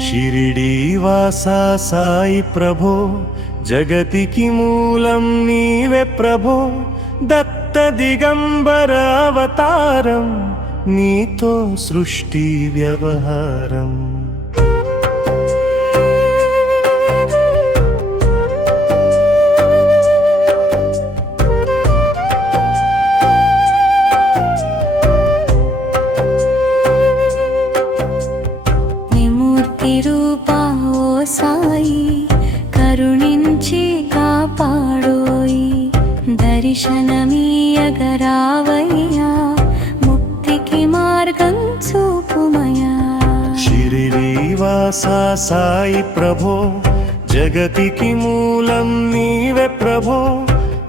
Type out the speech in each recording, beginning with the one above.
షిరిడీవాసా సాయి ప్రభో జగతికి మూలం నీవే ప్రభో దత్త దిగంబర అవతారం నీతో సృష్టి వ్యవహారం సాయి కరుణించి కాపాడోయి దర్శనమీయగరావయ్యా ముక్తికి మార్గం చూపుమయా షిరిడీవాసా సాయి ప్రభో జగతికి మూలం నీవే ప్రభో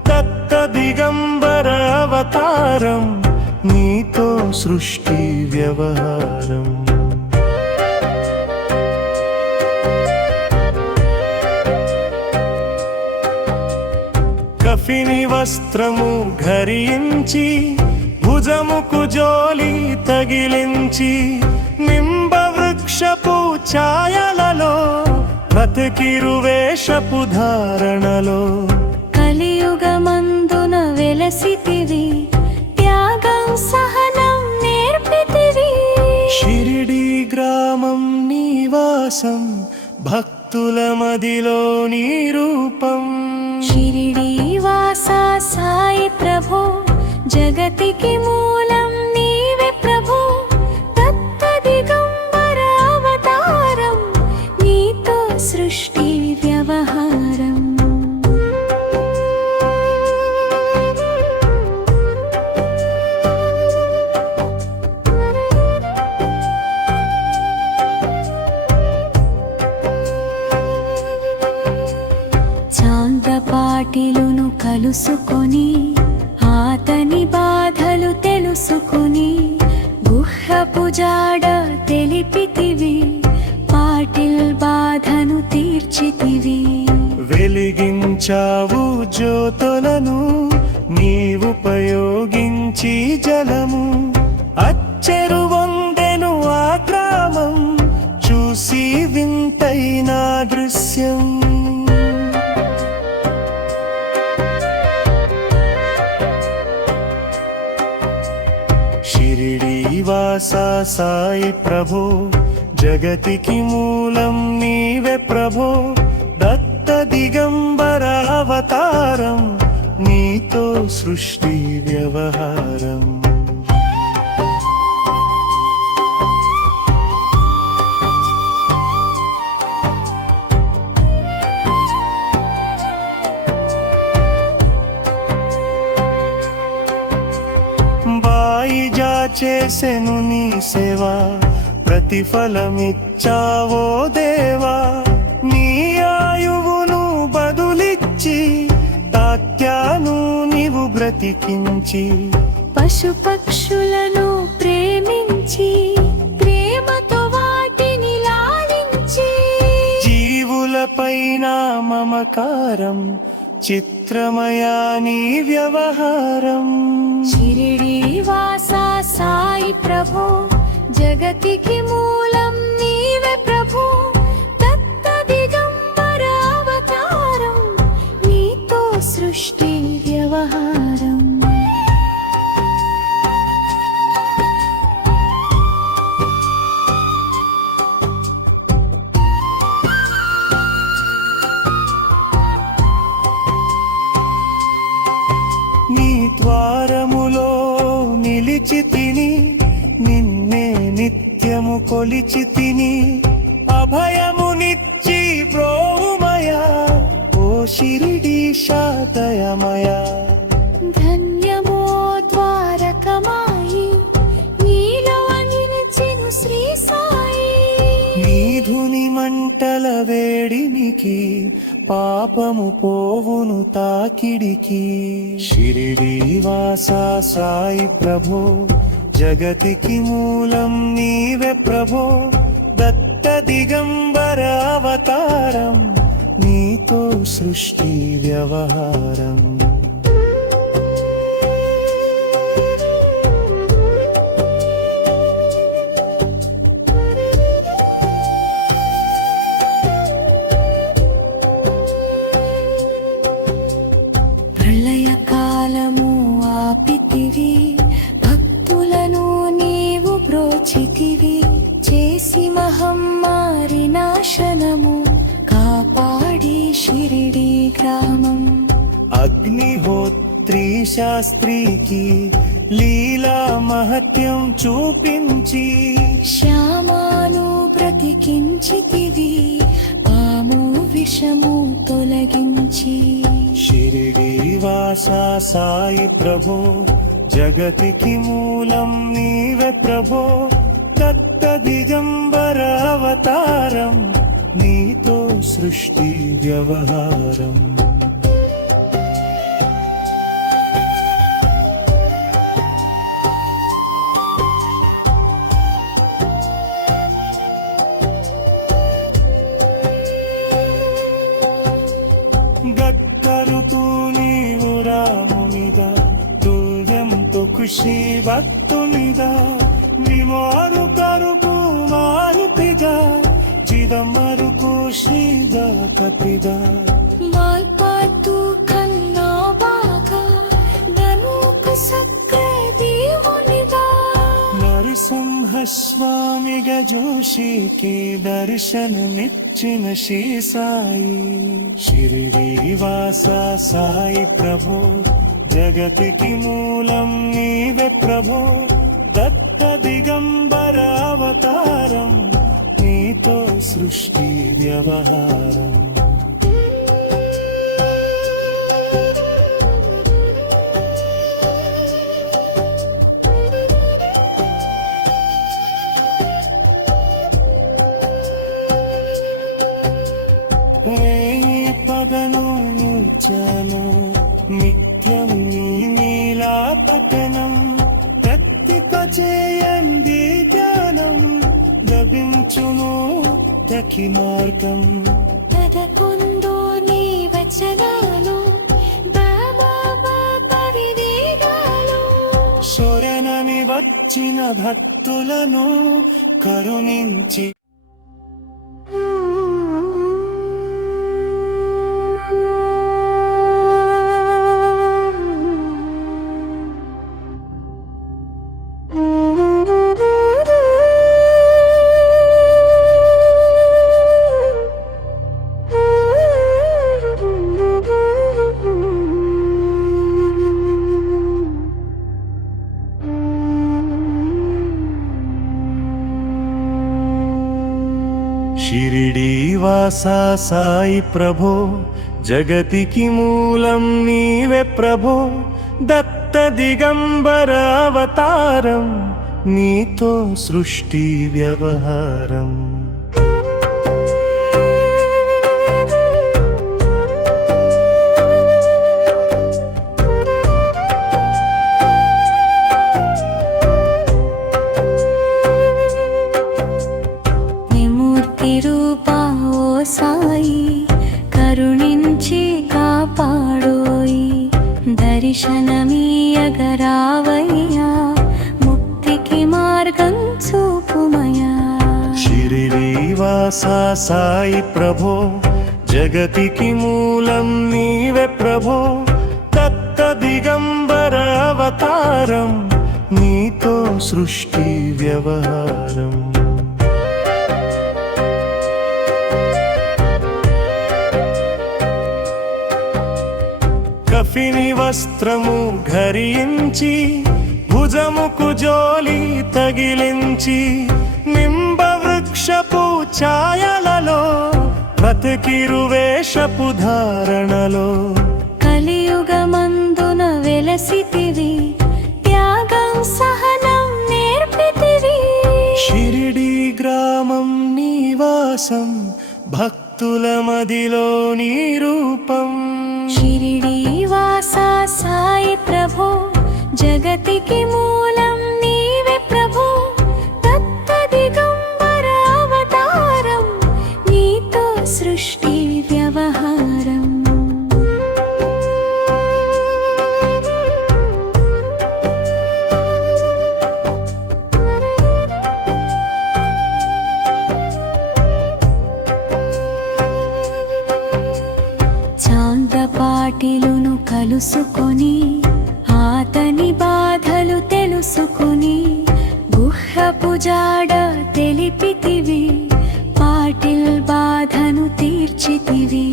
దత్త దిగంబర అవతారం నీతో సృష్టి వ్యవహారం కఫిని వస్త్రము ధరించి భుజముకు జోలి తగిలించి నింబ వృక్షపు ఛాయలలో బతికిరు వేషపు ధారణలో కలియుగమందున వెలసితివి త్యాగం సహనం నేర్పితివి షిరిడి గ్రామం నివాసం భక్తుల మదిలో నీ రూపం షిరిడీవాసా సాయి ప్రభో జగతికి మూలం నీవే ప్రభో దత్త దిగంబర అవతారం నీతో సృష్టి వ్యవహారం చాంద్రపాటిలును కలుసుకొని ఆతని బాధలు తెలుసుకొని గుహ్యపు జాడ తెలిపితివి పాటిల్ బాధను తీర్చితివి వెలిగించావు జ్యోతులను నీవుపయోగించి జలము అచ్చెరు వందెను ఆ గ్రామం చూసి వింతైన దృశ్యం షిరిడీవాసా సాయి ప్రభో జగతికి మూలం నీవే ప్రభో దత్త దిగంబర అవతారం నీతో సృష్టి వ్యవహారం బాయిజా చేసెను నీ సేవా ప్రతిఫలమిచ్చావో దేవా నీ ఆయువును బదులిచ్చి తాత్యాను నీవు బ్రతికించి పశుపక్షులను ప్రేమించి ప్రేమతో వాటిని లాలించి జీవులపైన మమకారం చిత్రమయా నీ వ్యవహారం షిరిడీవాసా సాయి ప్రభో జగతికి మూలం నీవే ప్రభో దత్త దిగంబర అవతారం నీతో సృష్టి వ్యవహారం నీ ద్వారములో నిలిచి తిని నిన్నే నిత్యము కొలిచి తిని అభయమునిచ్చి బ్రోవుమయా ఓ షిరిడీశా దయమయా ధన్యమో ద్వారకమాయి నీలో నిలిచెను శ్రీ సాయి నీధుని మంటల వేడినికి పాపము పోవును తాకిడికి షిరిడీవాసా సాయి ప్రభో జగతికి మూలం నీవే ప్రభో దత్త దిగంబర అవతారం నీతో సృష్టి వ్యవహారం అగ్నిహోత్రి శాస్త్రికి లీలా మహత్యం చూపించి శ్యామాను బ్రతికించితివి పాము విషము తొలగించి షిరిడి వాస సాయి ప్రభో జగతికి మూలం నీవే ప్రభో దత్త దిగంబర అవతారం నీతో సృష్టి వ్యవహారం గక్కరుతూ నీవు రామునిగా తుల్యంతో ఖుషి భక్తునిగా విమోరు కరుకు మారుతిగా జిదమరుకు శ్రీదాతపిగా మాల్పాతు కన్నా బాగా ననుక సక్రే దేవునిగా నరసింహ స్వామిగా జోషికి దర్శనమిచ్చిన శ్రీ సాయి షిరిడి వాస సాయి ప్రభో జగతికి మూలం నీవే ప్రభో దత్త దిగంబర అవతారం నీతో సృష్టి వ్యవహారం పదను నిల్చను నిత్యం నీ నీలా పఠనం ప్రత్తిక చేయండి ధ్యానం లభించును తకి మార్గం పదకొండు నీ వచనాలు పరివేదాలు శరణని వచ్చిన భక్తులను కరుణించి షిరిడి వాస సాయి ప్రభో జగతికి మూలం నీవే ప్రభో దత్త దిగంబర అవతారం నీతో సృష్టి వ్యవహారం సాయి కరుణించి కాపాడోయి దర్శనమీయగరావయ్యా ముక్తికి మార్గం చూపుమయా షిరిడి వాస సాయి ప్రభో జగతికి మూలం నీవే ప్రభో దత్త దిగంబర అవతారం నీతో సృష్టి వ్యవహారం కఫిని వస్త్రము ధరించి భుజముకు జోలి తగిలించి నింబ వృక్షపు ఛాయలలో బతికిరు వేషపు ధారణలో కలియుగమందున వెలసితివి త్యాగం సహనం నేర్పితివి షిరిడి గ్రామం నివాసం భక్తుల మదిలో నీ రూపం షిరిడి వాస సాయి ప్రభో జగతికి మూలం నీవే ప్రభో దత్త దిగంబర అవతారం నీతో సృష్టి వ్యవహారం చాంద్రపాటిలును కలుసుకొని ఆతని బాధలు తెలుసుకుని గుహ్యపు జాడ తెలిపితివి పాటిల్ బాధను తీర్చితివి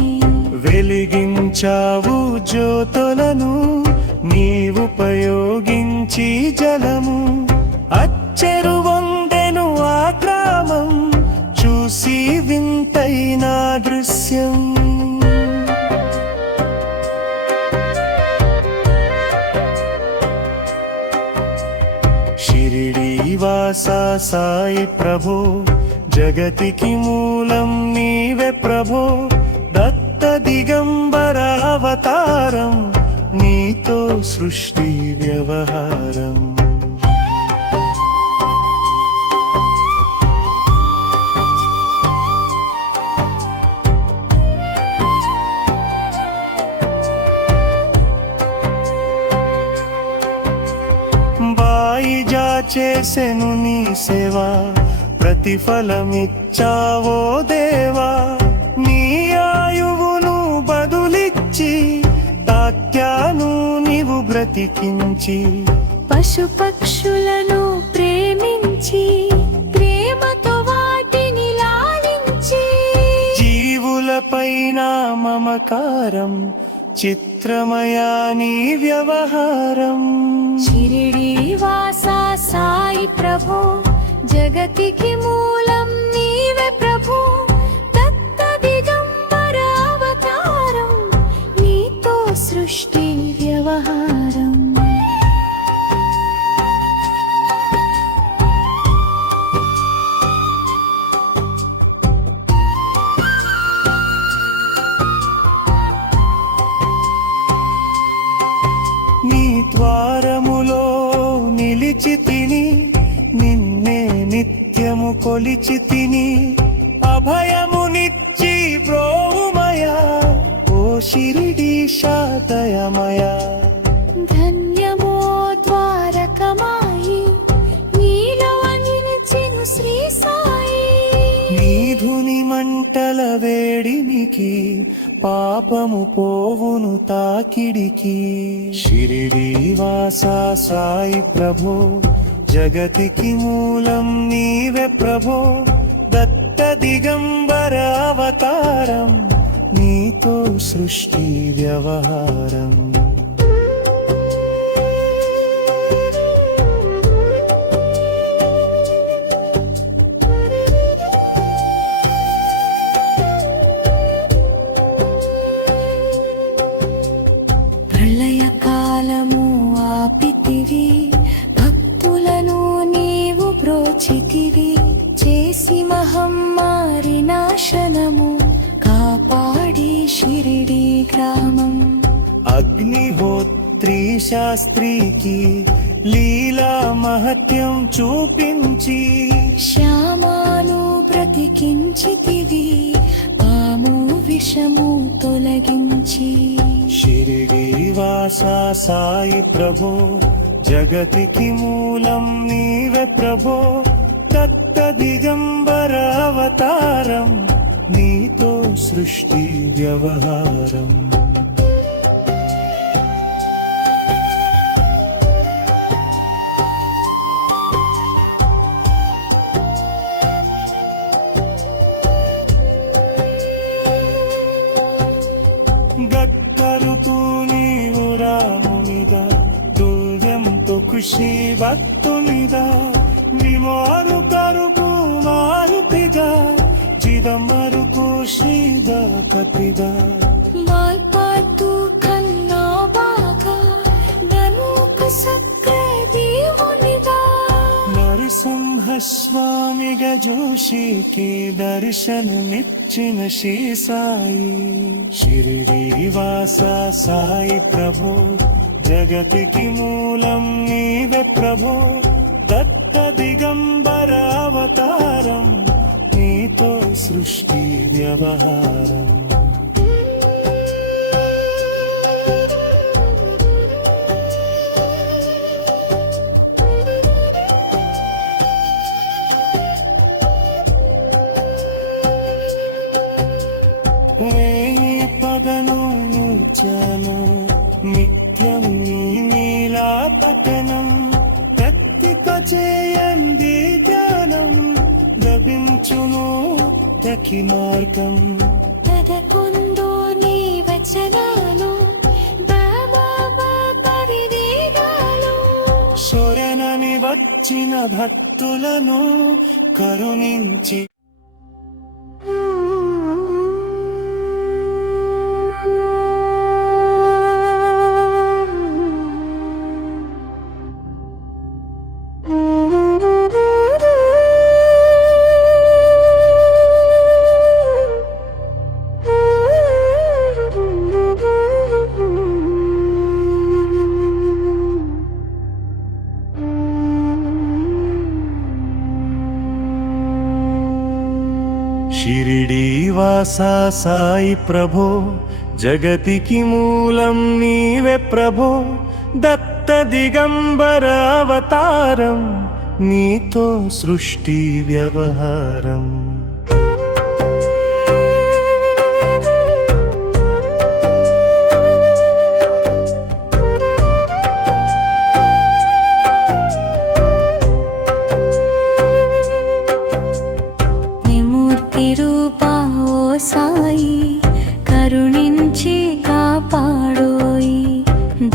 వెలిగించి వెలిగించావు జ్యోతులను నీవుపయోగించి జలము అచ్చెరువొందెను ఆ గ్రామం చూసి వింతైన దృశ్యం షిరిడి వాసా సాయి ప్రభో జగతికి మూలం నీవే ప్రభో దత్త దిగంబర అవతారం నీతో సృష్టి వ్యవహారం బాయిజా చేసెను నీ సేవా ప్రతిఫలమిచ్చావో దేవా నీ ఆయువును బదులిచ్చి తాక్యాను నీవు బ్రతికించి పశుపక్షులను ప్రేమించి ప్రేమతో వాటిని లాలించి జీవులపైన మమకారం చిత్రమయా నీ వ్యవహారం షిరిడి వాసా సాయి ప్రభో జగతికి మూలం నీవే ప్రభో దత్త దిగంబర అవతారం నీతో సృష్టి వ్యవహారం నీ ద్వారములో నిలిచి తిని నిన్నే నిత్యము కొలిచి తిని అభయమునిచ్చి బ్రోమయా ఓ షిరిడీశా దయమయా ధన్యమో ద్వారకమాయి నీలో నిలిచెను శ్రీ సాయి నీధుని మంటల వేడినికి పాపము పోవును తాకిడికి షిరిడి వాసా సాయి ప్రభో జగతికి మూలం నీవే ప్రభో దత్త దిగంబర అవతారం నీతో సృష్టి వ్యవహారం ప్రళయకాలము ఆపితివి భక్తులను నీవు బ్రోచితివి చేసి మహమ్మారి నాశనము కాపాడి షిరిడి గ్రామం అగ్నిహోత్రి శాస్త్రికి లీలా మహత్యం చూపించి శ్యామాను బ్రతికించితివి పాము విషము తొలగించి షిరిడి వాసా సాయి ప్రభో జగతికి మూలం నీవే ప్రభో దత్త దిగంబర అవతారం నీతో సృష్టి వ్యవహారం గక్కరుతూ నీవు రామునిగా తుల్యంతో ఖుషి భక్తునిగా విమోరు కరుపు మారుపిగా చిదమరుకు శ్రీదకతిగా మాల్పాతు కన్నా బాగా ననుక సత్య దేవునిగా నరసింహస్వామిగా జోషికి దర్శనమిచ్చిన శ్రీ సాయి షిరిడి వాసా సాయి ప్రభో జగతికి మూలం నీవే ప్రభో దత్త దిగంబర అవతారం నీతో సృష్టి వ్యవహారం పదను నూర్చను నిత్యం నీ నీలా పఠనం ప్రత్తిక చేయండి ధ్యానం లభించును తకి మార్గం తదకుందో నీ వచనాలు వచ్చిన భక్తులను కరుణించి शिरिडीवासा साई प्रभो जगतिकी मूलं नीवे प्रभो दत्त दिगंबर अवतारं नीतो सृष्टि व्यवहारम् సాయి కరుణించి కాపాడోయి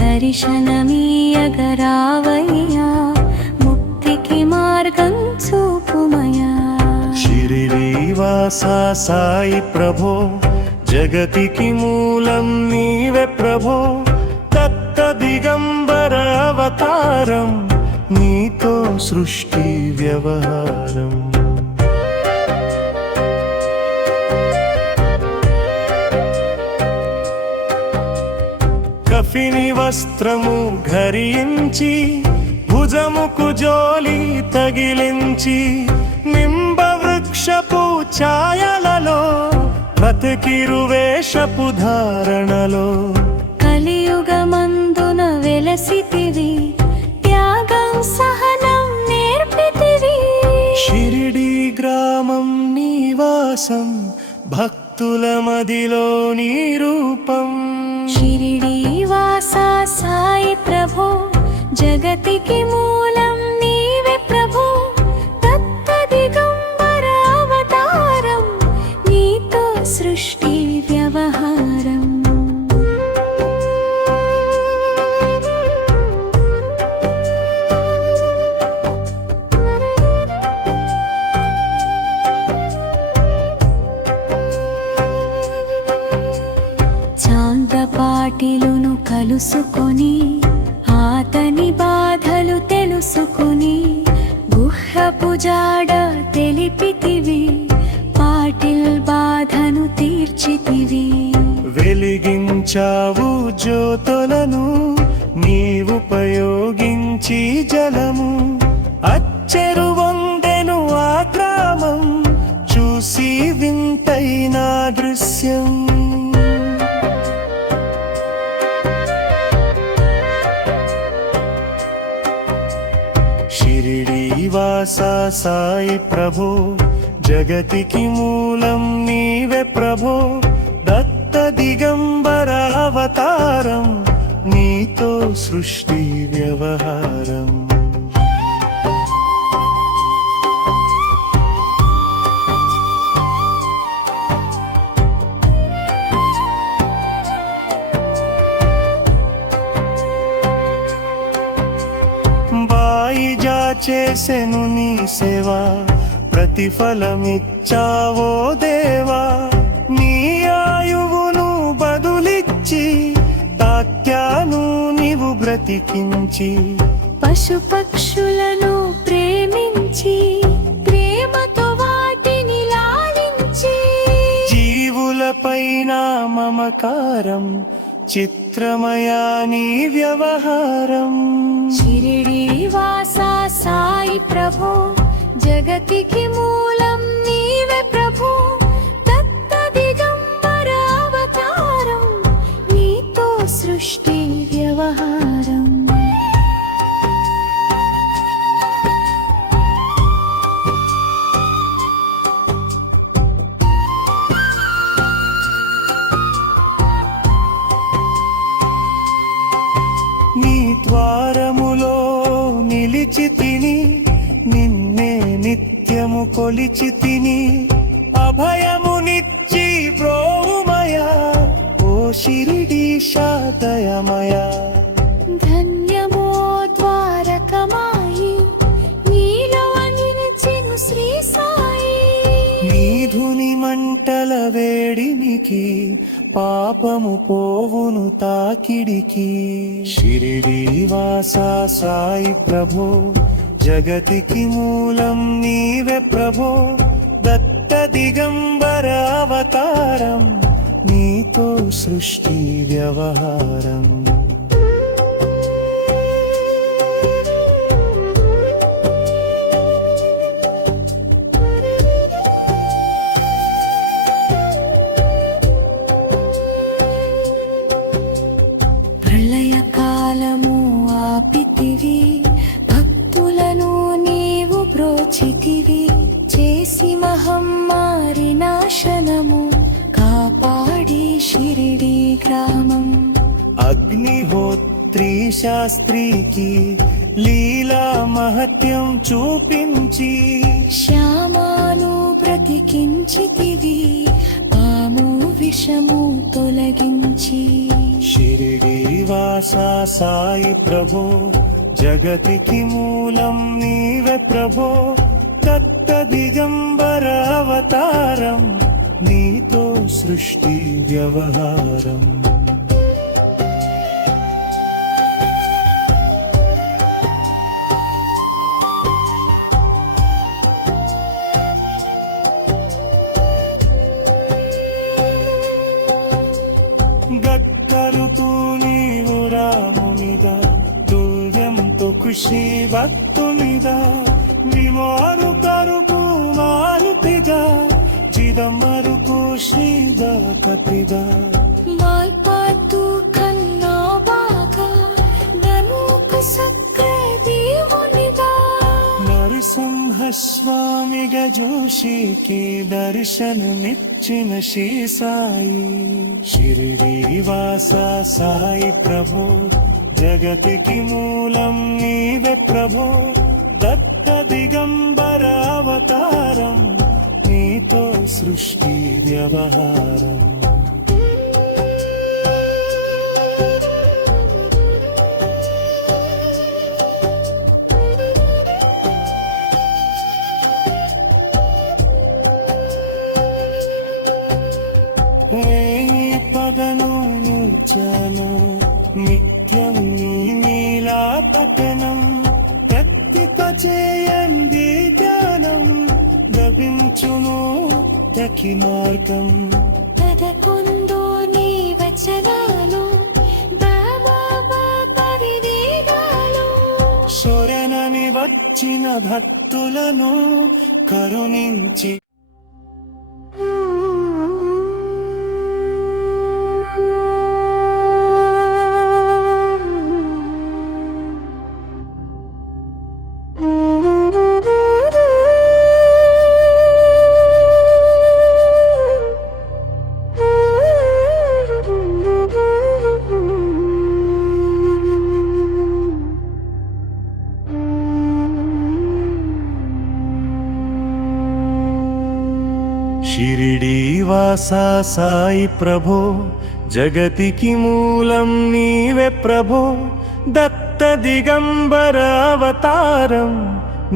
దర్శనమీయగరావయ్యా ముక్తికి మార్గం చూపుమయా शिरिडीवासा साई प्रभो जगतिकी मूलं नीवे प्रभो दत्त दिगंबर अवतारं नीतो सृष्टि व्यवहारम् కఫిని వస్త్రము ధరించి భుజముకు జోలి తగిలించి నింబ వృక్షపు ఛాయలలో బతికిరు వేషపు ధారణలో కలియుగమందున వెలసితివి త్యాగం సహనం నేర్పితివి షిరిడి గ్రామం నివాసం భక్తుల మదిలో నీ రూపం शिरिडीवासा साई प्रभो जगतिकी मूलं नीवे प्रभो दत्त दिगंबर अवतारं नीतो सृष्टि व्यवहारम् చాందపాటిలును కలుసుకొని ఆతని బాధలు తెలుసుకొని గుహ్యపు జాడ తెలిపితివి పాటిల్ బాధను తీర్చితివి వెలిగించావు జ్యోతులను నీవుపయోగించి జలము అచ్చెరు వందెను ఆ గ్రామం చూసి వింతైన దృశ్యం शिरिडीवासा साई प्रभो जगतिकी मूलं नीवे प्रभो दत्त दिगंबर अवतारं नीतो सृष्टि व्यवहारम् చేసెను నీ సేవా ప్రతిఫలమిచ్చావో దేవా నీ ఆయువును బదులిచ్చి తాత్యాను నీవు బ్రతికించి పశుపక్షులను ప్రేమించి ప్రేమతో వాటిని లాలించి జీవులపైన మమకారం చిత్రమయా నీ వ్యవహారం शिरिडीवासा साई प्रभो जगतिकी मूलं नीवे प्रभो दत्त दिगंबर अवतारं नीतो सृष्टि व्यवहारम् నీ ద్వారములో నిలిచితిని నిన్నే నిత్యము కొలిచితిని అభయమునిచ్చి బ్రోవుమయా ఓ షిరిడీశా దయమయా ధన్యమో ద్వారకమాయి నీ మంటల వేడినికి పాపము పోవును తాకిడికి షిరిడి వాసా సాయి ప్రభో జగతికి మూలం నీవే ప్రభో దత్త దిగంబర అవతారం నీతో సృష్టి వ్యవహారం ప్రళయకాలము ఆపితివి భక్తులను నీవు బ్రోచితివి చేసి మహమ్మారి నాశనము కాపాడి షిరిడి గ్రామం అగ్నిహోత్రి శాస్త్రికి లీలా మహత్యం చూపించి శ్యామాను బ్రతికించితివి పాము విషము తొలగించి షిరిడి వాసా సాయి ప్రభో జగతికి మూలం నీవే ప్రభో దత్త దిగంబర అవతారం నీతో సృష్టి వ్యవహారం గక్కరుతూ నీవు రామునిగా తుల్యంతో ఖుషి భక్తునిగా విమారు కరుపు మారుతిగా జిదమరుకు శ్రీదకతిగా మాల్పాతు కన్నా బాగా ననుక సక్రే దేవునిగా నరసింహ స్వామిగా జోషికి దర్శనమిచ్చిన శ్రీ సాయి షిరిడి వాసా సాయి ప్రభో జగతికి మూలం నీవే ప్రభో దత్త దిగంబర అవతారం నీతో సృష్టి వ్యవహారం పదను నిత్యను నిత్యం నీలా పఠనం ప్రత్యేక చేయండి ధ్యానం గవించును తకి మార్గం పదకొండు నీ వచనాలు పరివేదాలు శరణని వచ్చిన భక్తులను కరుణించి షిరిడి వాసా సాయి ప్రభో జగతికి మూలం నీవే ప్రభో దత్త దిగంబర అవతారం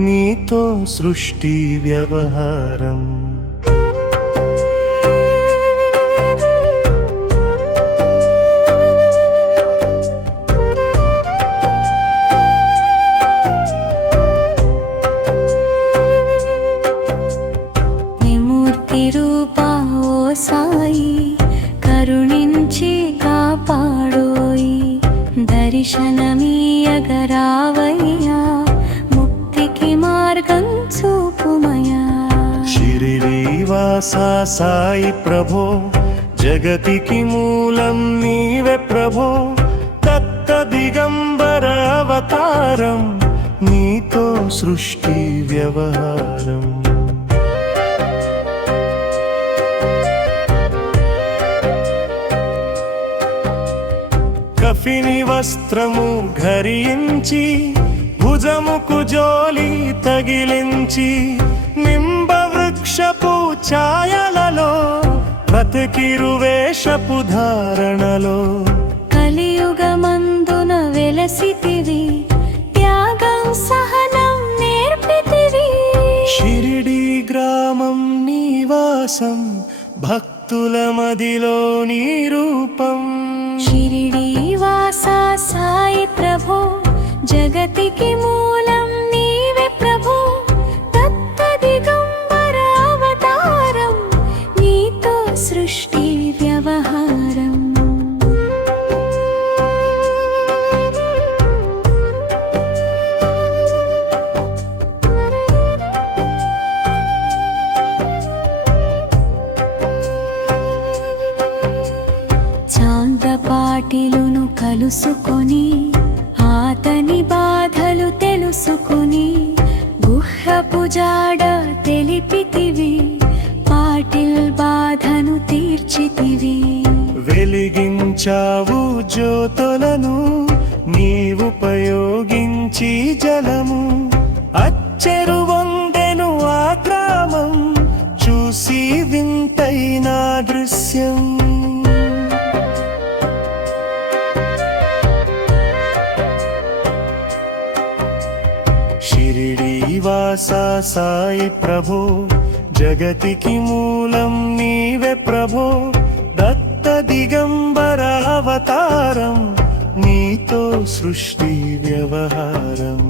నీతో సృష్టి వ్యవహారం సాయి కరుణించి కాపాడోయి దర్శనమీయగరావయ్యా ముక్తికి మార్గం చూపుమయా షిరిడి వాసా సాయి ప్రభో జగతికి మూలం నీవే ప్రభో దత్త దిగంబర అవతారం నీతో సృష్టి వ్యవహారం కఫిని వస్త్రము ధరించి భుజముకు జోలి తగిలించి నింబ వృక్షపు ఛాయలలో బతికిరు వేషపు ధారణలో కలియుగమందున వెలసితివి త్యాగం సహనం నేర్పితివి షిరిడి గ్రామం నీవా నివాసం భక్తుల మదిలో నీ రూపం షిరిడి వాసా సాయి ప్రభో జగతికి మూలం నీవే ప్రభో దత్త దిగంబర అవతారం నీతో సృష్టి వ్యవహారం చాంద్రపాటిలును కలుసుకొని ఆతని బాధలు తెలుసుకొని గుహ్యపు జాడ తెలిపితివి పాటిల్ బాధను తీర్చితివి వెలిగించావు జ్యోతులను నీవుపయోగించి జలము అచ్చెరు వందెను ఆ గ్రామం చూసి వింతైన దృశ్యం షిరిడి వాసా సాయి ప్రభో జగతికి మూలం నీవే ప్రభో దత్త దిగంబర అవతారం నీతో సృష్టి వ్యవహారం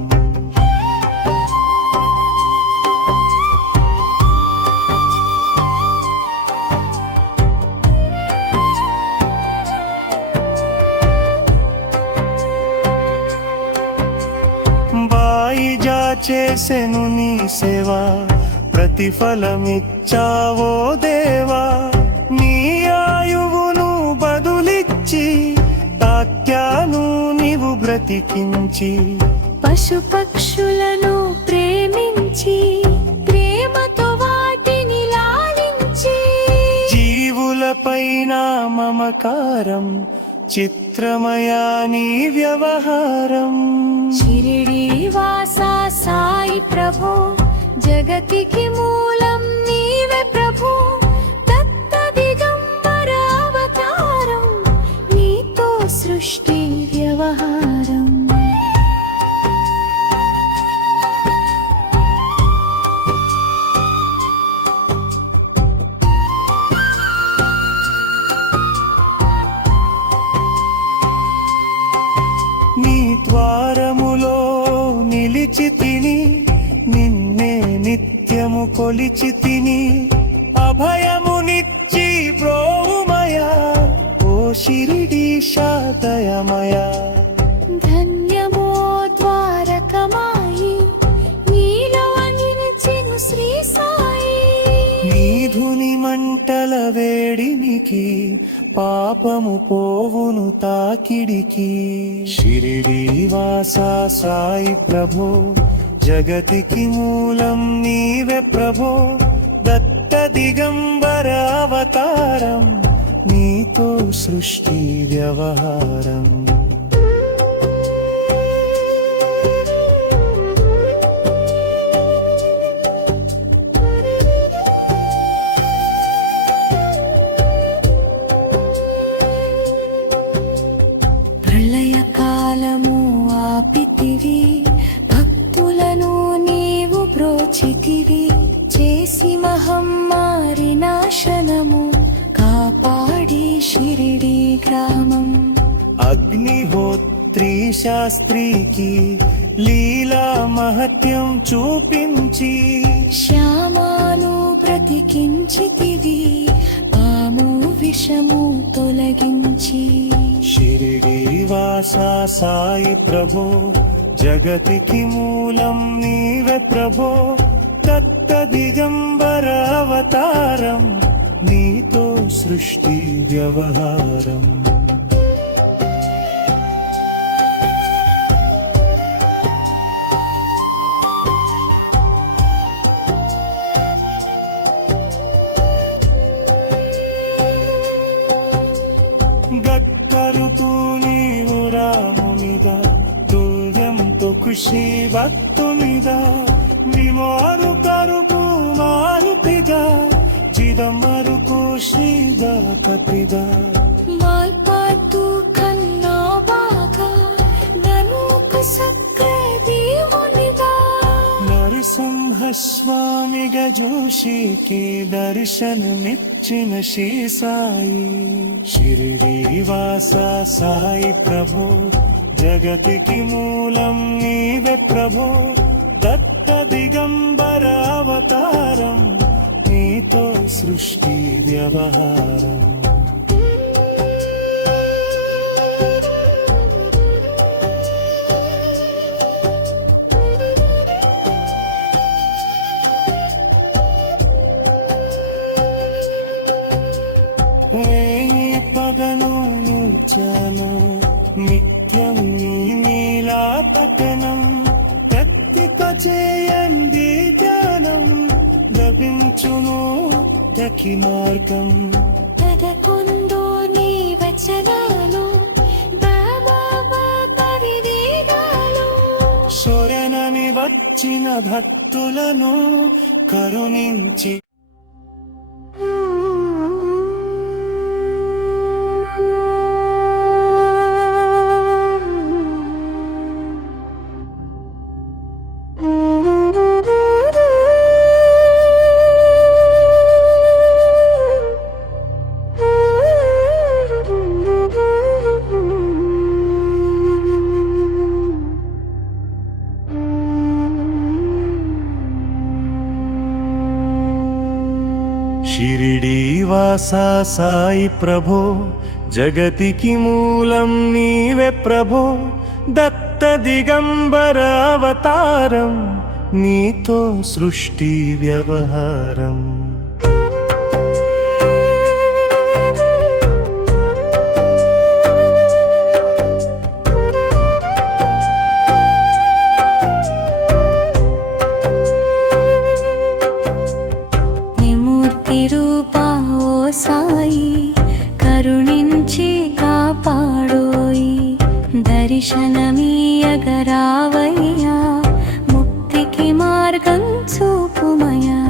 బాయిజా చేసెను నీ సేవా ప్రతిఫలమిచ్చావో దేవా నీ ఆయువును బదులిచ్చి తాత్యాను నీవు బ్రతికించి పశుపక్షులను ప్రేమించి ప్రేమతో వాటిని లాలించి జీవులపైన మమకారం చిత్రమయా నీ వ్యవహారం షిరిడి వాసా సాయి ప్రభో జగతికి మూలం నీవే ప్రభో దత్త దిగంబర అవతారం నీతో సృష్టి వ్యవహారం నీ ద్వారములో నిలిచి తిని నిన్నే నిత్యము కొలిచి తిని అభయమునిచ్చి బ్రోమయా ఓ షిరిడీశా దయమయా ధన్యమో ద్వారకమాయి నీలో నిలిచెను శ్రీ సాయి నీధుని మంటల వేడినికి పాపము పోవును తాకిడికి షిరిడి వాసా సాయి ప్రభో జగతికి మూలం నీవే ప్రభో దత్త దిగంబర అవతారం నీతో సృష్టి వ్యవహారం ప్రళయకాలము ఆపితివి భక్తులను నీవు బ్రోచితివి చేసి మహమ్మారి నాశనము కాపాడి షిరిడి గ్రామం అగ్నిహోత్రి శాస్త్రికి లీలా మహత్యం చూపించి శ్యామాను బ్రతికించితివి పాము విషము తొలగించి షిరిడి వాసా సాయి ప్రభో జగతికి మూలం నీవే ప్రభో దత్త దిగంబర అవతారం నీతో సృష్టి వ్యవహారం గక్కరుతూ నీవు రామునిగా తుల్యంతో ఖుషి భక్తునిగా విమారు కరుపు మారుతిగా చిదంబరుకు శ్రీధరపతిగా మాల్పాతు కన్నా బాగా ననుక సక్క దేవునిగా నరసింహ భాగస్వామిగా జోషికి దర్శనమిచ్చిన శ్రీ సాయి షిరిడి వాస సాయి ప్రభో జగతికి మూలం నీవే ప్రభో దత్త దిగంబర అవతారం నీతో సృష్టి వ్యవహారం పగను నూర్చను నిత్యం నీ నీలా పఠనం కత్తిక చేయండి ధ్యానం లభించును తకి మార్గం పదకొండు నీ వచనాలు పరివేదాలు సొరనని వచ్చిన భక్తులను కరుణించి షిరిడి వాస సాయి ప్రభో జగతికి మూలం నీవే ప్రభో దత్త దిగంబర అవతారం నీతో సృష్టి వ్యవహారం సాయి కరుణించి కాపాడోయి దర్శనమీయగరావయ్యా ముక్తికి మార్గం చూపుమయా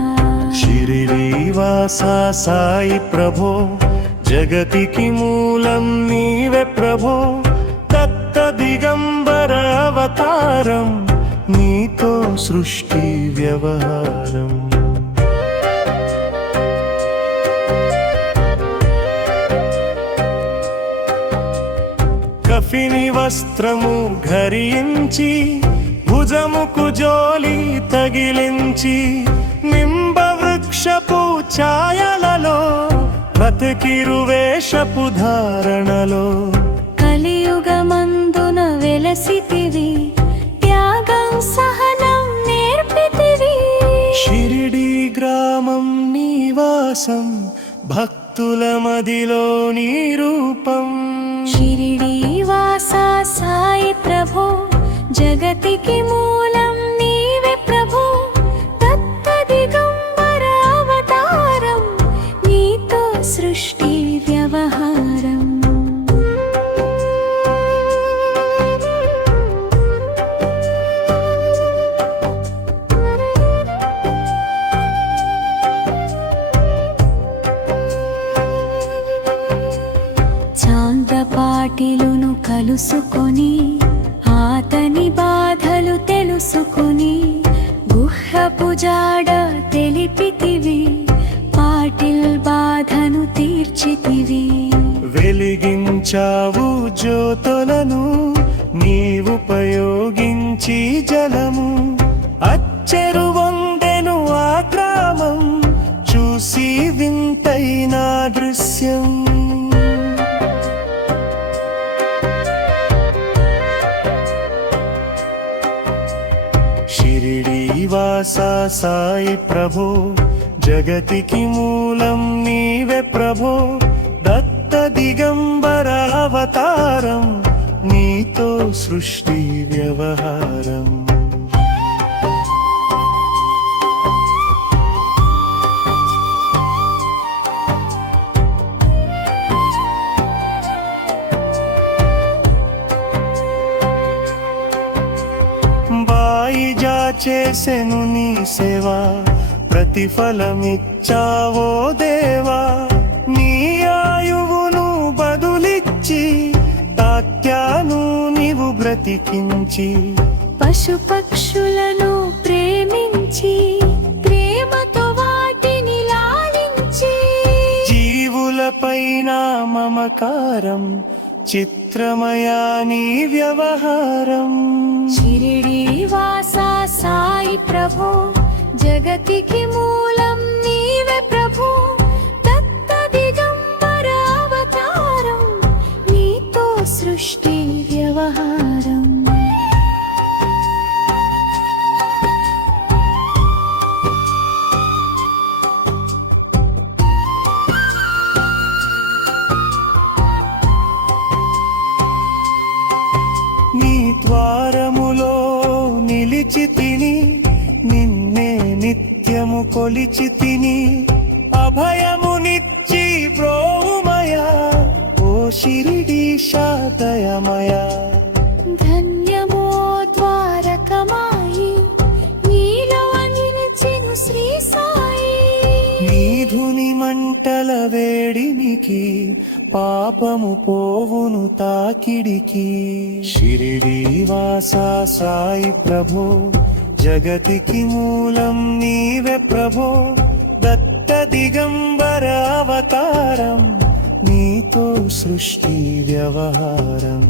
షిరిడి వాస సాయి ప్రభో జగతికి మూలం నీవే ప్రభో దత్త దిగంబర అవతారం నీతో సృష్టి వ్యవహారం కఫిని వస్త్రము ధరించి భుజముకు జోలి తగిలించి నింబ వృక్షపు ఛాయలలో బతికిరు వేషపు ధారణలో కలియుగమందున వెలసితివి త్యాగం సహనం నేర్పితివి షిరిడి గ్రామం నివాసం భక్తుల మదిలో నీ రూపం షిరిడి వాస సాయి ప్రభో జగతికి మూలం నీవే ప్రభో దత్త దిగంబర అవతారం నీతో సృష్టి వ్యవహారం చాందపాటిలును కలుసుకొని ఆతని బాధలు తెలుసుకొని గుహ్యపు జాడ తెలిపితివి పాటిల్ బాధను తీర్చితివి వెలిగించావు జ్యోతులను నీవుపయోగించి జలము అచ్చెరు వందెను ఆ గ్రామం చూసి వింతైన దృశ్యం షిరిడి వాస సాయి ప్రభో జగతికి మూలం నీవే ప్రభో దత్త దిగంబర అవతారం నీతో సృష్టి వ్యవహారం చేసెను నీ సేవా ప్రతిఫలమిచ్చావో దేవా నీ ఆయువును బదులిచ్చి తాత్యాను నీవు బ్రతికించి పశుపక్షులను ప్రేమించి శిలపైన మమకారం చిత్రమయా నీ వ్యవహారం షిరిడి వాసా సాయి ప్రభు జగతికి మూలం నీవే ప్రభు దత్త దిగంబర అవతారం నీతో సృష్టి వ్యవహారం నీ ద్వారములో నిలిచి తిని నిన్నే నిత్యము కొలిచి తిని అభయమునిచ్చి బ్రోమయా ఓ శిరిడీశా దయమయా ధన్యమో ద్వారకమాయి నీలో నిలిచెను శ్రీ సాయి నీధుని మంటల వేడినికి పాపము పోవును తాకిడికి షిరిడి వాసా సాయి ప్రభో జగతికి మూలం నీవే ప్రభో దత్త దిగంబర అవతారం నీతో సృష్టి వ్యవహారం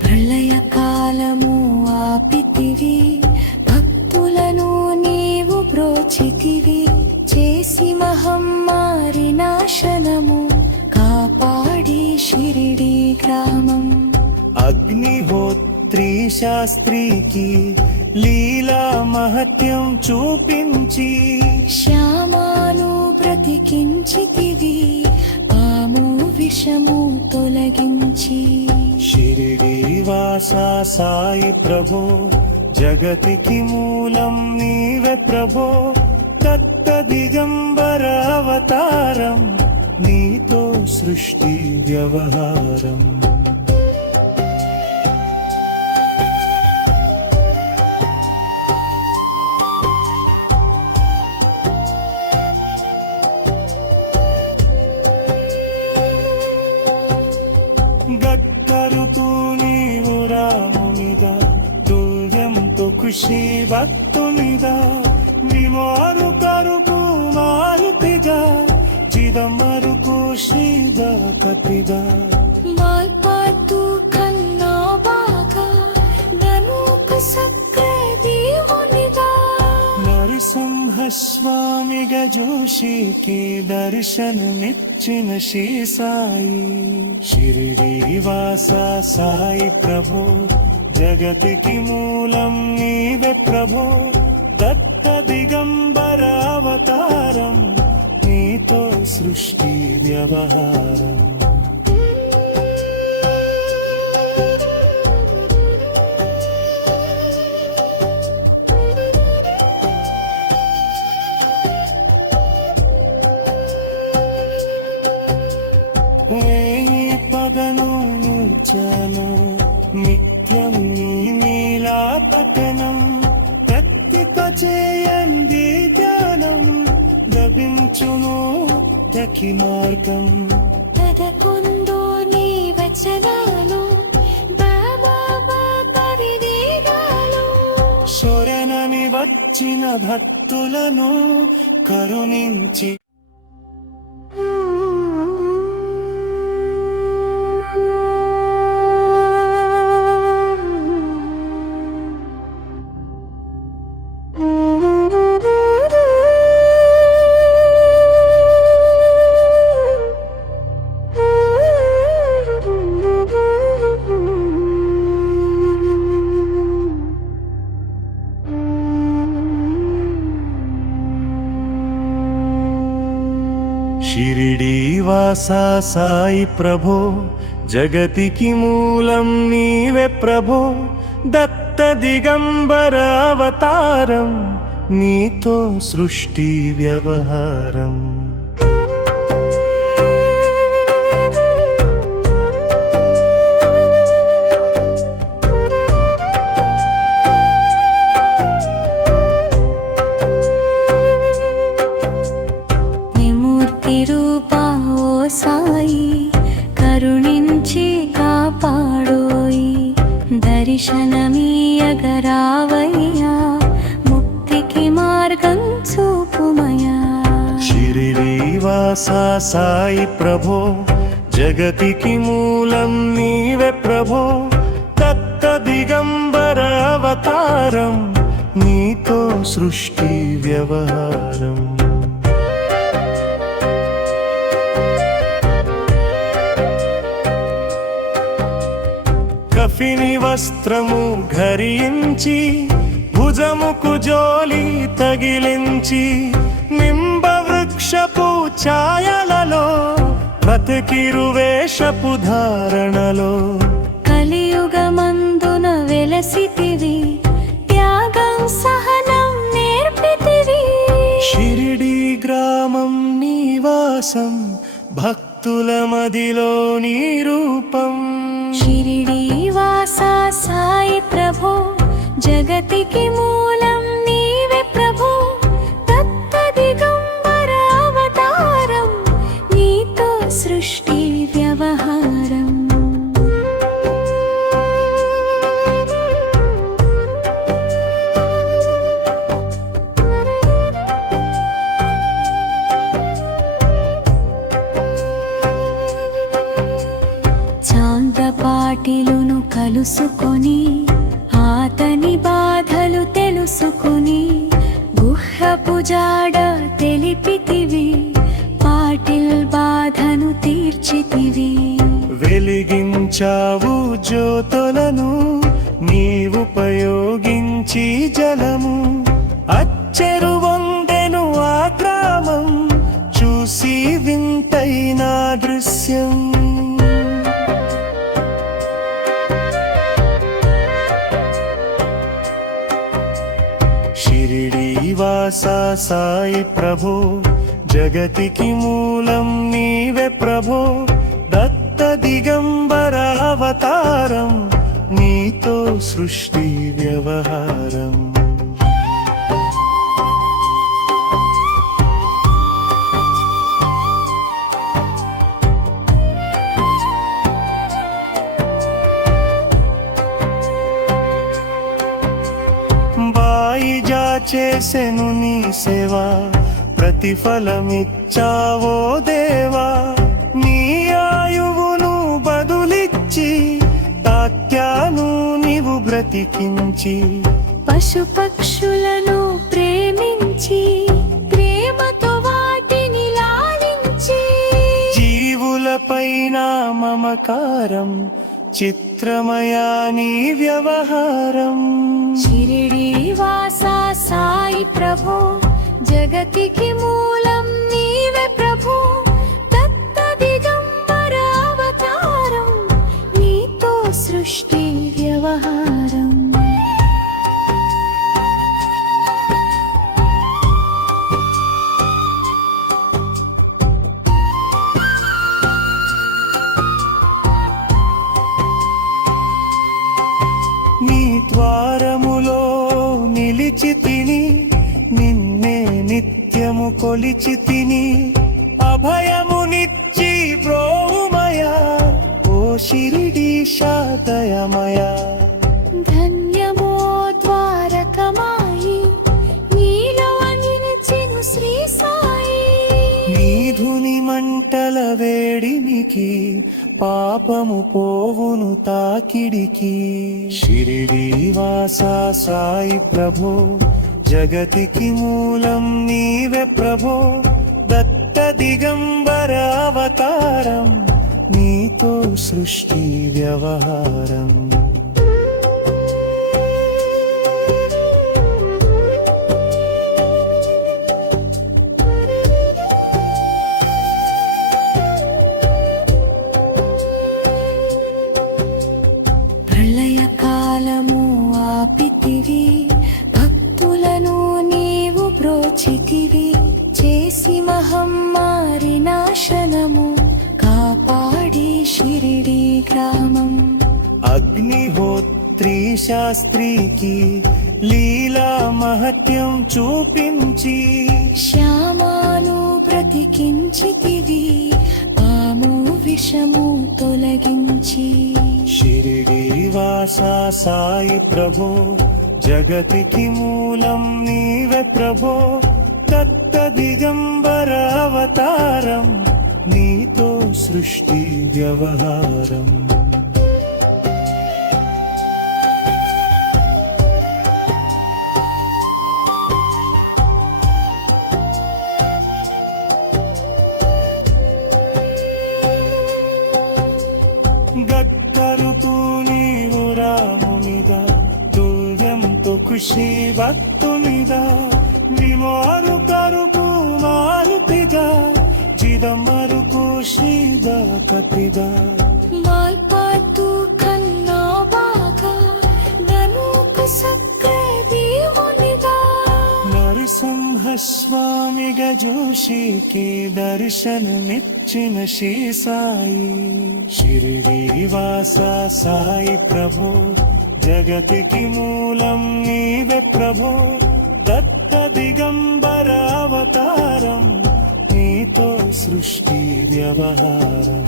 ప్రళయ కాలము ఆపితివి భక్తులను నీవు బ్రోచితివి చేసి మహమ్మారి నాశనము కాపాడి షిరిడి గ్రామం అగ్నిహోత్రి శాస్త్రికి లీలా మహత్యం చూపించి శ్యామాను బ్రతికించితివి పాము విషము తొలగించి షిరిడి వాసా సాయి ప్రభో జగతికి మూలం నీవే ప్రభో దత్త దిగంబర అవతారం నీతో సృష్టి వ్యవహారం గక్కరుతూ నీవు రామునిదా తుల్యంతో ఖుషి భక్తునిదా విమారు కరుకు మారుతిగా చిదమరుకు శ్రీదకతిగా మాల్పాతు కన్నా బాగా ననుక సక్రే దేవునిగా నరసింహ స్వామిగా జోషికి దర్శనమిచ్చిన శ్రీ సాయి షిరిడి వాసా సాయి ప్రభో జగతికి మూలం నీవే ప్రభో దత్త దిగంబర అవతారం నీతో సృష్టి వ్యవహారం పదను నిల్చను నిత్యం నీ నీలా పఠనం ప్రత్యేక చేయండి ధ్యానం లభించును తకి మార్గం పదకొండు నీ వచనాలు బాబా పరివేదాలు శరణని వచ్చిన భక్తులను కరుణించి షిరిడి వాసా సాయి ప్రభో జగతికి మూలం నీవే ప్రభో దత్త దిగంబర అవతారం నీతో సృష్టి వ్యవహారం విమూర్తి రూపా ఓ సా సాయి కరుణించి కాపాడోయి దర్శనమీయగరావయ్యా ముక్తికి మార్గం చూపుమయా షిరిడి వాసా సాయి ప్రభో జగతికి మూలం నీవే ప్రభో దత్త దిగంబర అవతారం నీతో సృష్టి వ్యవహారం కఫిని వస్త్రము ధరించి భుజముకు జోలి తగిలించి నింబ వృక్షపు ఛాయలలో బ్రతికిరువేషపు ధారణలో కలియుగమందున వెలసితివి త్యాగం సహనం నేర్పితివి షిరిడి గ్రామం నివాసం భక్తుల మదిలో నీ రూపం షిరిడి వాసా సాయి ప్రభో జగతికి మూలం నీవే ప్రభో దత్త దిగంబర అవతారం నీతో సృష్టి వ్యవహారం చాంద్రపాటిలును కలుసుకొని ఆతని బాధలు తెలుసుకుని గుహ్యపు జాడ తెలిపితివి పాటిల్ బాధను తీర్చితివి వెలిగించావు జ్యోతులను నీవుపయోగించి జలము అచ్చెరు వందెను ఆ గ్రామం చూసి వింతైన దృశ్యం షిరిడి వాసా సాయి ప్రభో జగతికి మూలం నీవే ప్రభో దత్త దిగంబర అవతారం నీతో సృష్టి వ్యవహారం బాయిజా చేసెను నీ సేవ ప్రతిఫలమిచ్చావో దేవా నీ ఆయువును బదులిచ్చి తాత్యాను నీవు బ్రతికించి పశుపక్షులను ప్రేమించి ప్రేమతో వాటిని లాలించి జీవులపైన మమకారం చిత్రమయా నీ వ్యవహారం షిరిడి వాసా సాయి ప్రభో జగతికి మూలం నీవే ప్రభో దత్త దిగంబర అవతారం నీతో సృష్టి వ్యవహారం నీ ద్వారములో నిలిచి తిని నిన్నే నిత్యము కొలిచి తిని అభయమునిచ్చి బ్రోవుమయా ఓ షిరిడీశాదయమయా ధన్యమో ద్వారకమాయి నీలో నిలిచెను శ్రీ సాయి నీధుని మంటల వేడినికి పాపము పోవును తాకిడికి షిరిడి వాసా సాయి ప్రభో జగతికి మూలం నీవే ప్రభో దత్త దిగంబర అవతారం నీతో సృష్టి వ్యవహారం ప్రళయకాలము ఆపితివి భక్తులను నీవు బ్రోచితివి చేసి మహమ్మారి నాశనము కాపాడి షిరిడి గ్రామం అగ్నిహోత్రి శాస్త్రికి లీలా మహత్యం చూపించి శ్యామాను బ్రతికించితివి పాము ద్వేషము తొలగించి షిరిడి వాసా సాయి ప్రభో జగతికి మూలం నీవే ప్రభో దత్త దిగంబర అవతారం నీతో సృష్టి వ్యవహారం గక్కరుతూ నీవు రామునిదా తుల్యంతో ఖుషి భక్తునిదా విమోరు కరుకు మారుతిగా జిదమరుకు శ్రీదకతిగా మాల్పాతు కన్నా బాగా ననుక సక్రే దేవునిగా నరసింహ స్వామిగా జోషికి దర్శనమిచ్చిన శ్రీ సాయి షిరిడి వాసా సాయి ప్రభో జగతికి మూలం నీవే ప్రభో దత్త దిగంబర అవతారం నీతో సృష్టి వ్యవహారం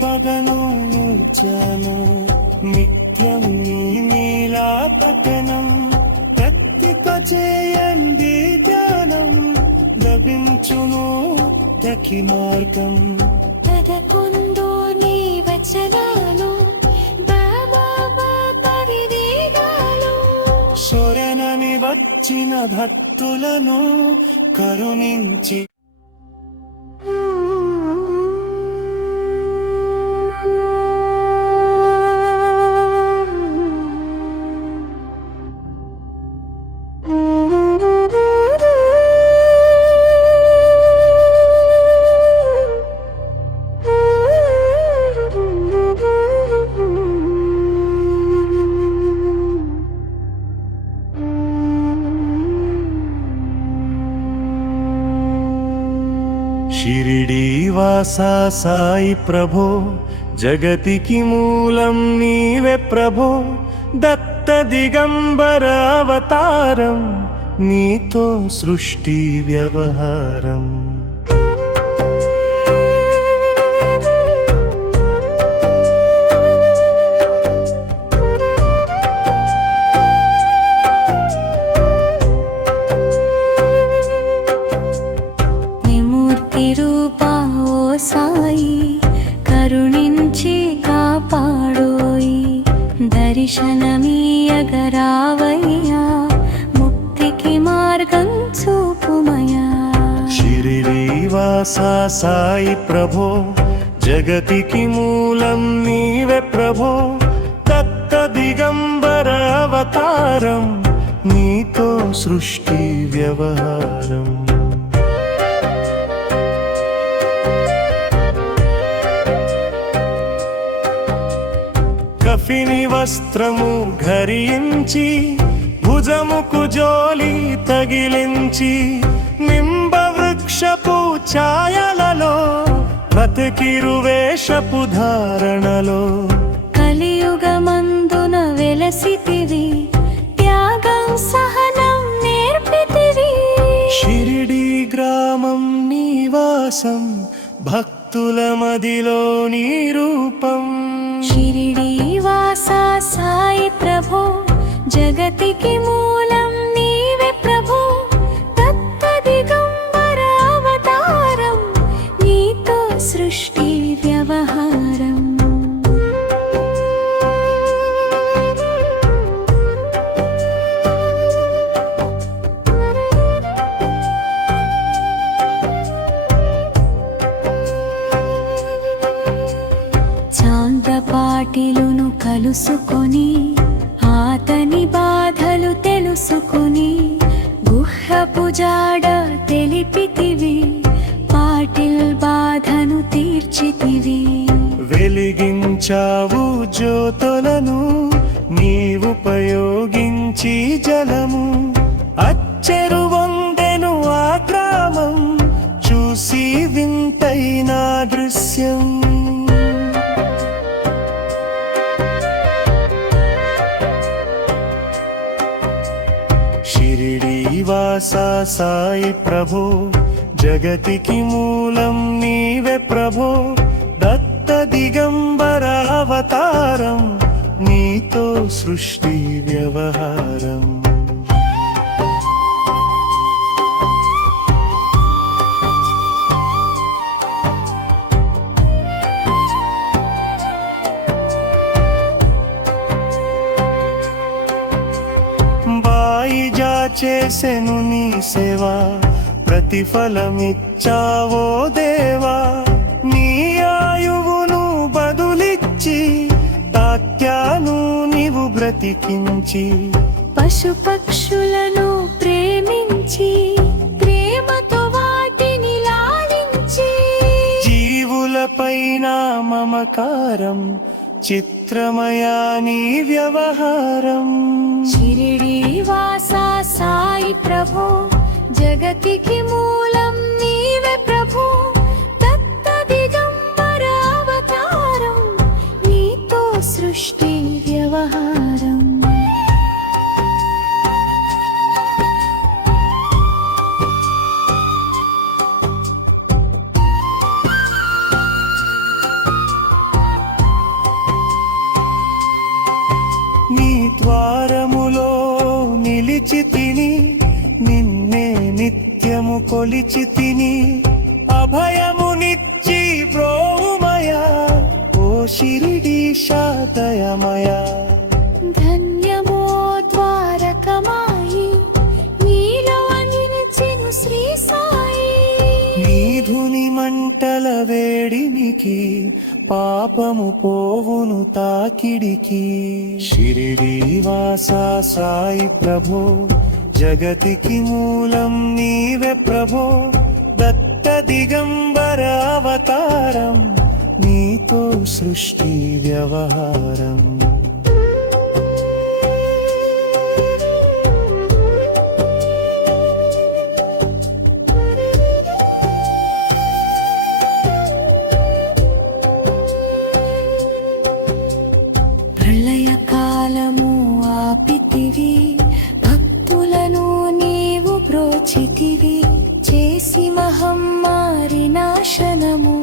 పదను నిత్యను నిత్యం నీలా పఠనం ప్రత్తిక చేయండి ధ్యానం లభించును తకి మార్గం పదకొందో నీ వచనాలు బాబా పరివేగాలు శరణని వచ్చిన భక్తులను కరుణించి షిరిడి వాసా సాయి ప్రభో జగతికి మూలం నీవే ప్రభో దత్త దిగంబర అవతారం నీతో సృష్టి వ్యవహారం రూపా ఓ సాయి కరుణించి కాపాడోయి దర్శనమీయగరావయ్యా ముక్తికి మార్గం చూపుమయా షిరిడి వాసా సాయి ప్రభో జగతికి మూలం నీవే ప్రభో దత్త దిగంబర అవతారం నీతో సృష్టి వ్యవహారం కఫిని వస్త్రము ధరించి భుజముకు జోలి తగిలించి నింబ వృక్షపు ఛాయలలో బతికిరు వేషపు ధారణలో కలియుగమందున వెలసితివి త్యాగం సహనం నేర్పితివి షిరిడి గ్రామం నివాసం భక్తుల మదిలో నీ రూపం షిరిడి వాసా సాయి ప్రభో జగతికి మూలం నీవే ప్రభో దత్త దిగంబర అవతారం నీతో సృష్టి వ్యవహారం చాందపాటిలును కలుసుకొని ఆతని బాధలు తెలుసుకొని గుహ్యపు జాడ తెలిపితివి పాటిల్ బాధను తీర్చితివి వెలిగించావు జ్యోతులను నీవుపయోగించి జలము అచ్చెరు వందెను ఆ గ్రామం చూసి వింతైన దృశ్యం. షిరిడి వాస సాయి ప్రభో, జగతికి మూలం నీవే ప్రభో. దత్త దిగంబర అవతారం, నీతో సృష్టి వ్యవహారం. బాయిజా చేసెను నీ సేవా, ప్రతిఫలమిచ్చావో దేవా. నీ ఆయువును బదులిచ్చి, తాత్యాను నీవు బ్రతికించి. పశు పక్షులను ప్రేమించి, ప్రేమతో వాటిని లాలించి. జీవులపైన మమకారం, చిత్రమయా నీ వ్యవహారం. షిరిడి వాస సాయి ప్రభో, జగతికి మూలం నీవే ప్రభో. దత్త దిగంబర అవతారం, నీతో సృష్టి వ్యవహారం. నీ ద్వారములో నిలిచి తిని, నిన్నే నిత్యము కొలిచి తిని. అభయమునిచ్చి బ్రోవుమయా, ఓ షిరిడీశా దయమయా. ధన్యమో ద్వారకమాయి, నీలో నిలిచెను శ్రీ సాయి. నీధుని మంటల వేడినికి, పాపము పోవును తాకిడికి. షిరిడి వాస సాయి ప్రభో, జగతికి మూలం నీవే ప్రభో. దత్త దిగంబర అవతారం, నీతో సృష్టి వ్యవహారం. ప్రళయకాలము ఆపితివి, భక్తులను నీవు బ్రోచితివి. చేసి మహమ్మారి నాశనము,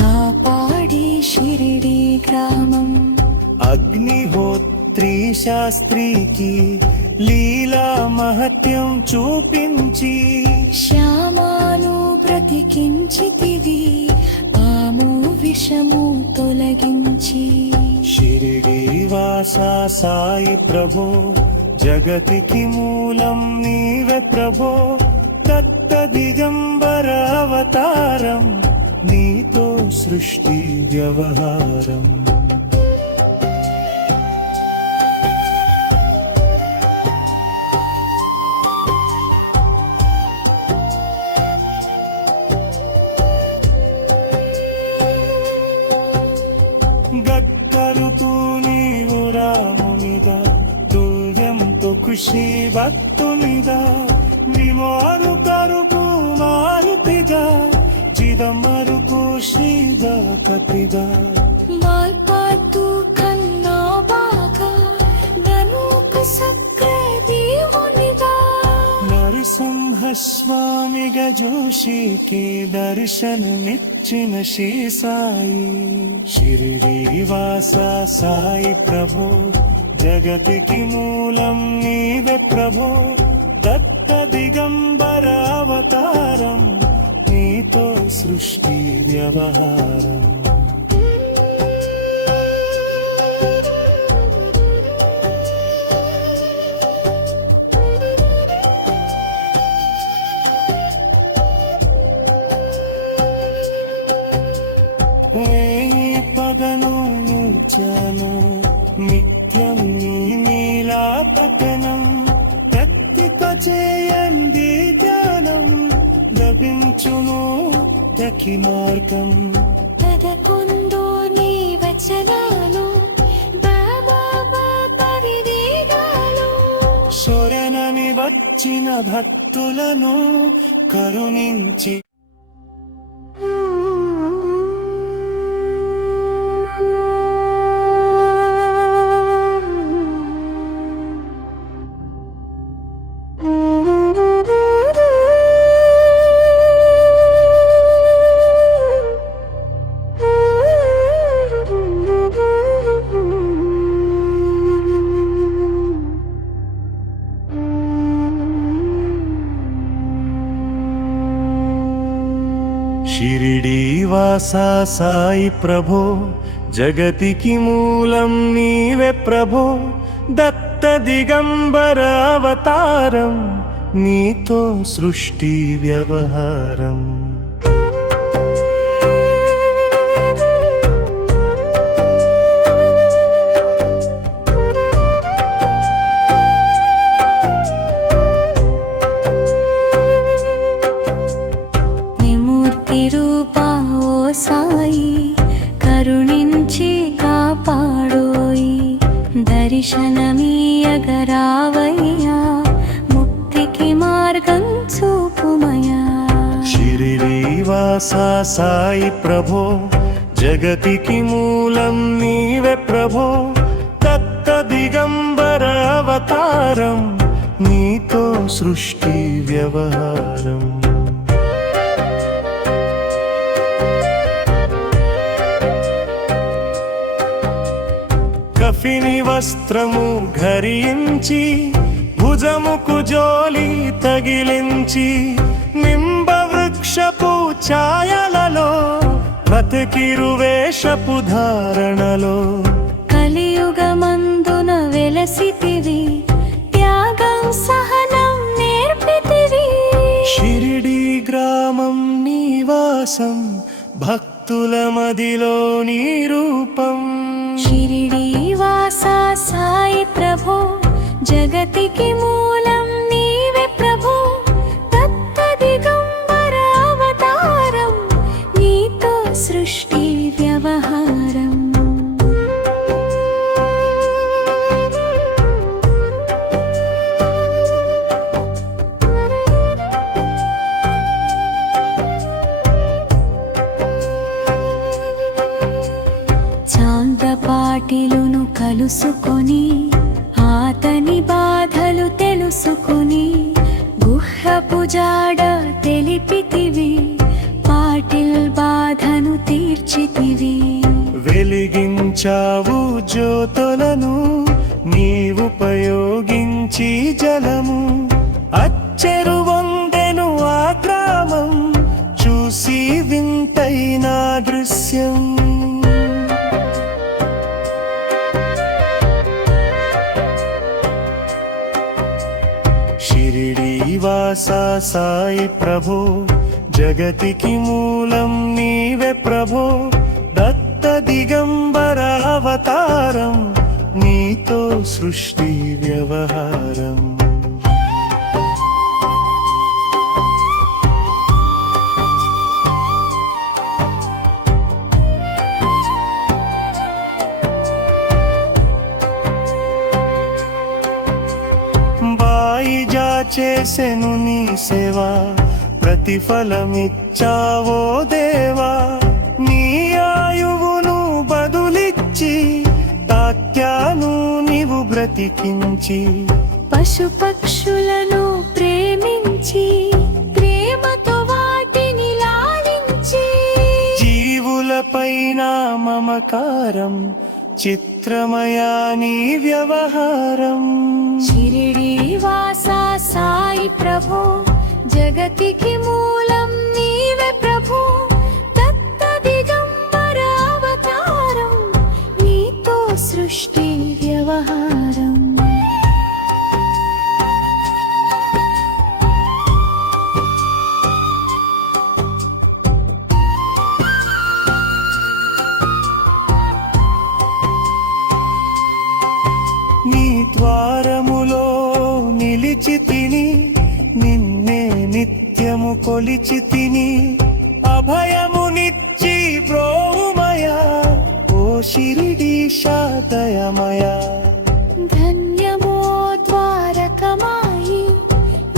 కాపాడి షిరిడి గ్రామం. అగ్నిహోత్రి శాస్త్రికి లీలా మహత్యం చూపించి. శ్యామాను బ్రతికించితివి, పాము విషము తొలగించి. షిరిడి వాస సాయి ప్రభో, జగతికి మూలం నీవే ప్రభో. దత్త దిగంబర అవతారం, నీతో సృష్టి వ్యవహారం. గక్కరుతూ నీవు రామునిదా, తుల్యంతో ఖుషి భక్తునిదా. విమోరు కరుపు మారుతిగా, చిదమరుకు శ్రీదకతిగా. మాల్పాతు కన్నా బాగా, ననుక సక్ర దేవునిగా. నరసింహ స్వామిగా జోషికి దర్శనమిచ్చిన శ్రీ సాయి. షిరిడి వాస సాయి ప్రభో, జగతికి మూలం నీవే ప్రభో. దత్త దిగంబర అవతారం, నీతో సృష్టి వ్యవహారం. పగను నిత్యను, నిత్యం నీ నీలా పఠనం. ప్రత్యేక చేయండి ధ్యానం, లభించును తకి మార్గం. పదకొండు నీ వచనాలు, బాబా పరివేదాలు. శరణని వచ్చిన భక్తులను కరుణించి శ్రీవాసా సాయి ప్రభో జగతికి మూలం నీవే ప్రభో దత్త దిగంబర అవతారం నీతో సృష్టి వ్యవహారం విమూర్తి రూపా ఓ సాయి కరుణించి కాపాడోయి దర్శనమీయగరావయ్యా ముక్తికి మార్గం చూపుమయా శ్రీవాసా సాయి ప్రభో జగతికి మూలం నీవే ప్రభో దత్త దిగంబర అవతారం నీతో సృష్టి వ్యవహారం కఫిని వస్త్రము ధరించి భుజముకు జోలి తగిలించి నింబ వృక్షపు ఛాయలలో బతికిరు వేషపు ధారణలో కలియుగమందున వెలసితివి త్యాగం సహనం నేర్పితివి షిరిడి గ్రామం నివాసం భక్తుల మదిలో నీ రూపం షిరిడి వాసా సాయి ప్రభో జగతికి మూలం నీవే ప్రభో దత్త దిగంబర అవతారం నీతో సృష్టి వ్యవహారం చాంద్రపాటిలును కలుసుకొని ఆతని బాధలు తెలుసుకొని గుహ్యపు జాడ తెలిపితివి పాటిల్ బాధను తీర్చితివి వెలిగించావు జ్యోతులను నీవుపయోగించి జలము అచ్చెరు వందెను ఆ గ్రామం చూసి వింతైన దృశ్యం షిరిడి వాసా సాయి ప్రభో జగతికి మూలం నీవే ప్రభో దత్త దిగంబర అవతారం నీతో సృష్టి వ్యవహారం బాయిజా చేసెను నీ సేవా ప్రతిఫలమిచ్చావో దేవా నీ ఆయువును బదులిచ్చి తాత్యాను నీవు బ్రతికించి పశుపక్షులను ప్రేమించి ప్రేమతో వాటిని లాలించి జీవులపైన మమకారం చిత్రమయా నీ వ్యవహారం షిరిడి వాసా సాయి ప్రభో జగతికి మూలం నీవే ప్రభో దత్త దిగంబర అవతారం నీతో సృష్టి వ్యవహారం నీ ద్వారములో నిలిచి తిని నిన్నే నిత్యము కొలిచి తిని అభయమునిచ్చి బ్రోమయా ఓ షిరిడీశా దయమయా ధన్యమో ద్వారకమాయి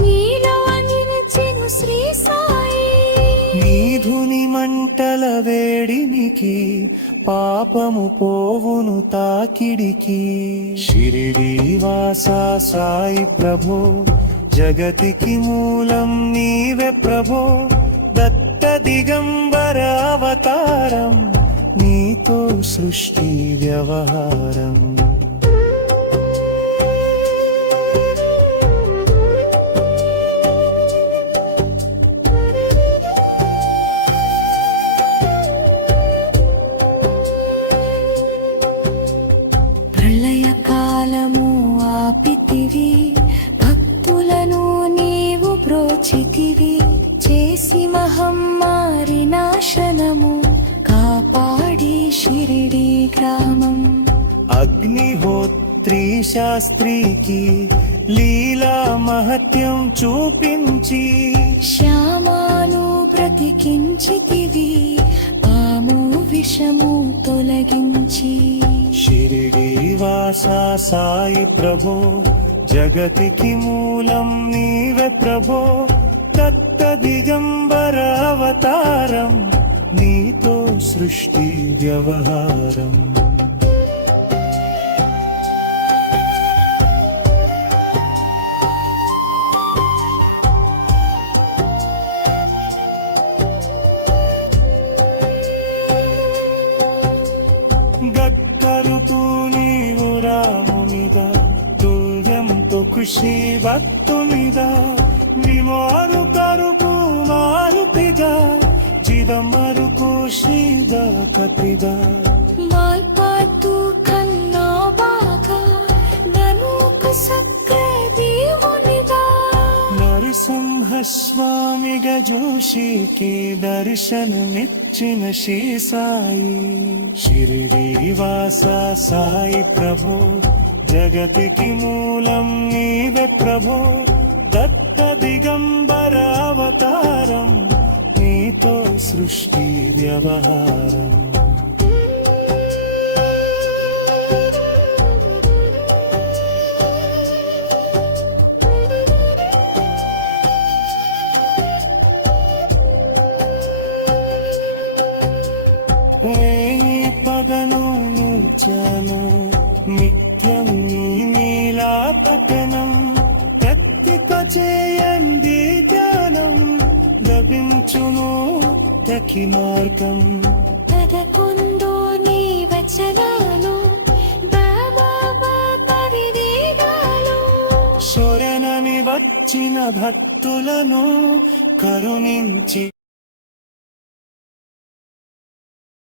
నీలో నిలిచెను శ్రీ సాయి నీధుని మంటల వేడినికి పాపము పోవును తాకిడికి షిరిడి వాసా సాయి ప్రభో జగతికి మూలం నీవే ప్రభో దత్త దిగంబర అవతారం నీతో సృష్టి వ్యవహారం కాచితివి భక్తులను నీవు బ్రోచితివి చేసి మహమ్మారి నాశనము కాపాడి షిరిడి గ్రామం అగ్నిహోత్రి శాస్త్రికి లీలా మహత్యం చూపించి శ్యామాను బ్రతికించితివి పాము విషము తొలగించి షిరిడి వాస సాయి ప్రభో జగతికి మూలం నీవే ప్రభో దత్త దిగంబర అవతారం నీతో సృష్టి వ్యవహారం గక్కరుతూ నీవు రామునిదా తుల్యంతో ఖుషి భక్తునిదా విమారు కరుపు మారుతిగా చిదమరుకు శ్రీద కపిదా మాల్పాటు కన్నా బాగా ననుక సక్రే దేవునిదా నరసింహ స్వామిగా జోషికి దర్శనమిచ్చిన శ్రీ సాయి షిరిడి వాస సాయి ప్రభో జగతికి మూలం నీవే ప్రభో దత్త దిగంబర అవతారం నీతో సృష్టి వ్యవహారం పదను నూచాను నిత్యం నీ నీలా పఠనం ప్రత్యేక చేయండి ధ్యానం లభించును తకి మార్గం పదకొండు నీ వచనాలు పరివేదాలు శరణని వచ్చిన భక్తులను కరుణించి